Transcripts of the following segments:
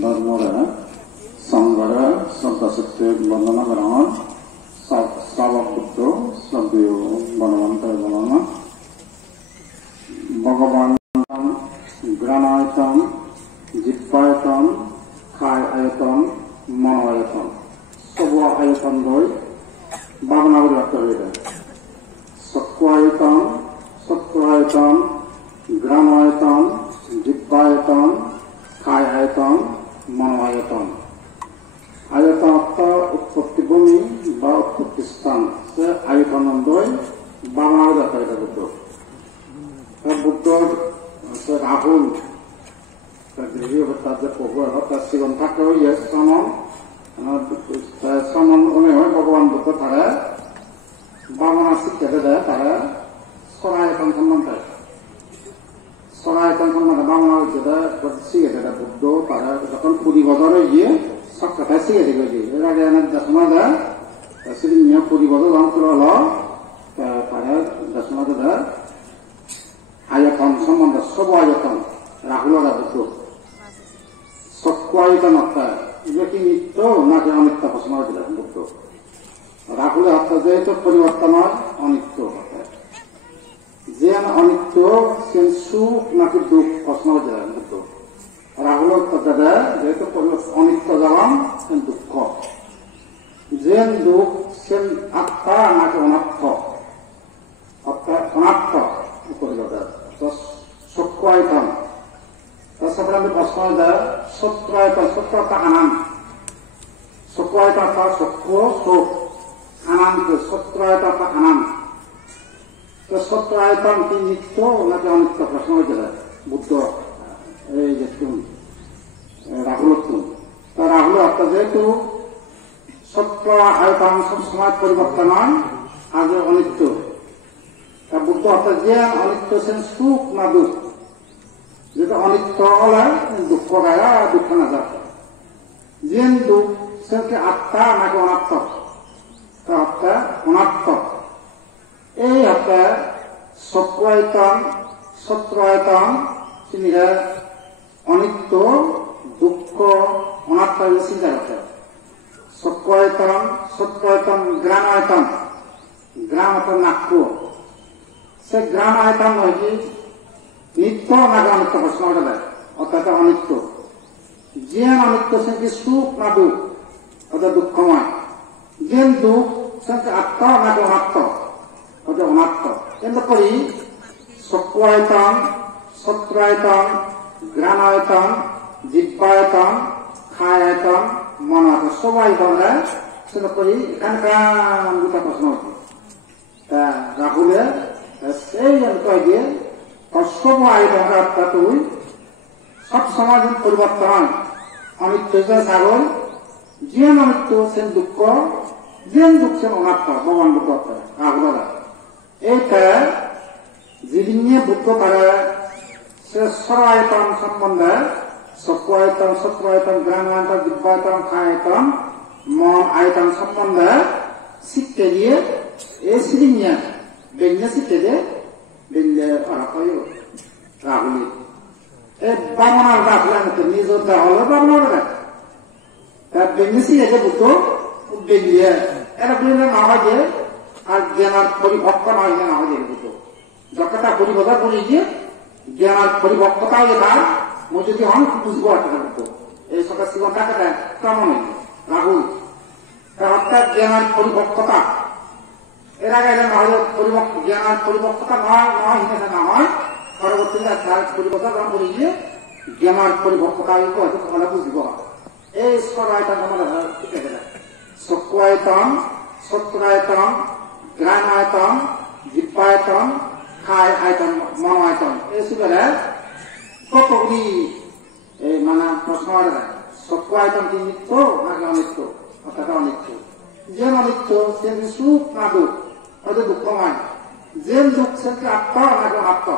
ধর্মরা সংঘরা শ্রদ্ধাশক্তি বন্দনা গ্রহণ সাববুদ্ধ শ্রদ্ধেয় বনবন্ত বলনা ভগবান গ্রাণায়তন জিহ্বায়তন কায় আয়তন মন আয়তন সব আয়তন বই বাংলাগুলি অর্থ হয়ে যায় সত্যায়তন গ্রাণায়তন জিহ্বায়তন কায় আয়তন মন আয়তন আয়তন অর্থ উৎপত্তি ভূমি বা উৎপত্তি স্থান সে আয়তন বই বাংলাগুলি অর্থ হয়ে যায় বুদ্ধর রাহুল তার যে প্রভু তার জীবন থাকে হইয়ে শ্রমণ অনুযায়ী ভগবান বুদ্ধ তারা বামনা শিক্ষা দেয় তারা সরায়তন সম্বন্ধে বাংলা যেটা শিখে দেয় বুদ্ধ তারা যখন 20 বছরে গিয়ে সব কথায় শিখে দেবে এর আগে দশমা দেয় সেটি 20 বছর অন্তর হলো তারা দশমা দেয় আয়তন সম্বন্ধে সব আয়তন রাহুলরা বুদ্ধ সত্যায়তন অর্থাৎ এটা কি নিত্য নাকি অনিত্য প্রশ্ন দিলেন বুদ্ধ রাহুলের অর্থ যেহেতু পরিবর্তন হয় অনিত্য অর্থাৎ যে অনিত্য সে সুখ নাকি দুঃখ প্রশ্ন দিলেন বুদ্ধ রাহুলের কথা দেয় যেহেতু অনিত্য যেমন দুঃখ যে দুঃখ সে আত্মা নাকি অনাত্ম অর্থাৎ অনাত্ম সত্যায়তন তারপরে আমি প্রশ্ন দেয় সত্যায়তন সত্য অর্থাৎ আনন্দ সত্যায়তন অর্থাৎ সত্য সুখ আনন্দ সত্যায়তন অর্থাৎ আনন্দ তো সত্যায়তন কি নিত্য নাকি অনিত্য প্রশ্ন হয়েছিল বুদ্ধ এই যে রাহুল তো রাহুল অর্থাৎ যেহেতু সত্য আয়তন সবসময় পরিবর্তন হয় আগে অনিত্য বুদ্ধ অর্থাৎ যে অনিত্য সে সুখ না দুঃখ যেটা অনিত্য হলে দুঃখ গায়া দুঃখ না যায় যে দুঃখ সে আত্মা নাকি অনাত্ম আত্মা অনাত্ম এই অর্থে সত্যায়তন তিনি অনিত্য দুঃখ অনাত্ম চিন্তা করতে সত্যায়তন গ্রামায়তন নাক্য সে গ্রাম আয়তন নয় কি নিত্য নাকি অনিত্য প্রশ্ন দেয় অর্থাৎ অনিত্য যে অনিত্য সে কি সুখ না দুঃখ অর্থাৎ দুঃখময় যে দুঃখ সে আত্ম নাকি অনাত্ম অর্থাৎ অনাত্ম কিন্তু করি সত্যায়তন গ্রাণায়তন জিহ্বায়তন কায়ায়তন মন আয়তন সবাই বলে সেটা করি এখানকার দুটা প্রশ্ন হচ্ছে রাহুলের সেই কয় যে সব আয়তন অর্থাৎ সব সমাজ পরিবর্তন হয় অনিত্য ছাগল যে অনিত্য সে দুঃখ যে দুঃখ সে অনাত্ম ভগবান বুদ্ধ রাহুলরা এইটা যিনি বুদ্ধ তারা সে সরায়তন সম্বন্ধে সত্যায়তন গ্রামায়তন জিহ্বায়তন কায়ায়তন মন আয়তন সম্বন্ধে শিখতে গিয়ে এই শ্রীনিয়া বেঞ্জা শিখতে যে বেঞ্জে রাহুলি এই বামনার রাখলেন নিজের দেওয়া হলো বামনার তার বেঞ্জে শিখেছে বুদ্ধ বেঞ্জিয়ে এটা বললে না হয় যে আর জ্ঞানার পরিপক্ক নয় না হয় বুদ্ধ যতটা পরিবর্তন করি গিয়ে জ্ঞানার পরিপক্কতা এটা যদি হন বুঝবো একটা বুদ্ধ এই সকাল জীবন কাকে দেয় কেমন রাহুল অর্থাৎ জ্ঞানার পরিপক্কতা এর আগে জ্ঞানের পরিপক্কতা না হয় পরবর্তীতে পরিপক্কতা গ্রহণ করে গিয়ে জ্ঞানের পরিপক্কতা হয়তো বুঝব এই সরায়তন ঠিক আছে সত্যায়তন গ্রাণায়তন জিহ্বায়তন কায় আয়তন মন আয়তন এই সুতরাং কতগুলি মানে প্রশ্ন সত্যায়তন কি নিত্য নাকি অনিত্য অর্থাৎ অনিত্য যে অনিত্য সে সুখ না দুঃখ হয়তো দুঃখময় যে দুঃখ সে আত্মা নাকি অনাত্ম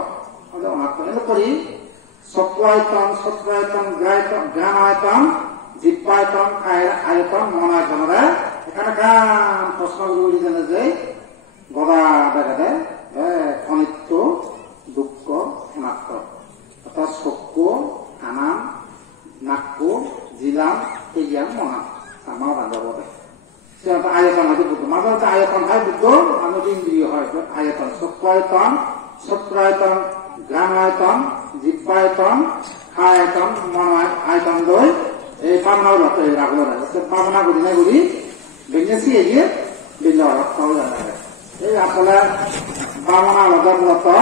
অনাত্ম এমন করি সত্যায়তন জ্ঞানায়তন জিহ্বায়তন আয়তন মন আয়তনরা এখানে প্রশ্নগুলি জানে যে গদা দেখা দেয় অনিত্য দুঃখ অনাত্ম অর্থাৎ সত্য আনাম নাক্য জিলাম এইয়াং মহা আমা বান্ধবতে সিহঁত আয়তন আজি বুদ্ধ মাজতে আয়তন হয় বুদ্ধ মানুহ ইন্দ্রিয় হয় আয়তন চক্ৰায়তন সত্ৰায়তন গ্ৰামায়তন জিব্বায়তন খায়তন মন আয়তন লৈ এই পাবনাও রাখলো রাখছে পাবনা করি না করি বেঞ্জেছি এগিয়ে বেঞ্জা রক্তাও জানা এই আসলে পাবনা লগার মতো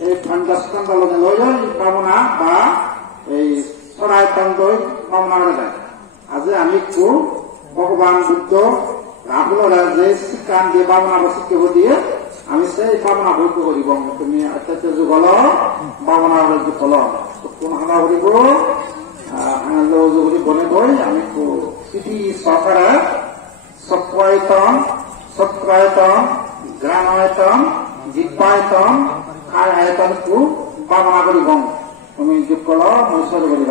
এই 50 লগে লই পাবনা বা এই সরায়তন দই পাবনা যায় আজ আমি কো ভগবান বুদ্ধ রাখলো যে কান দিয়ে পাবনা বসিকে দিয়ে আমি সেই পাবনা ভর্তি করিব তুমি আত্মাতে যুগল পাবনা ফল কোন হানা করিব যদি বনে গৈ আমি পৃথিবী সরকারে সত্রায়তন গ্রামায়তন জিব্বায়তন খায় আয়তন পাবনা করি তুমি যোগ কল মৈশ্বর করি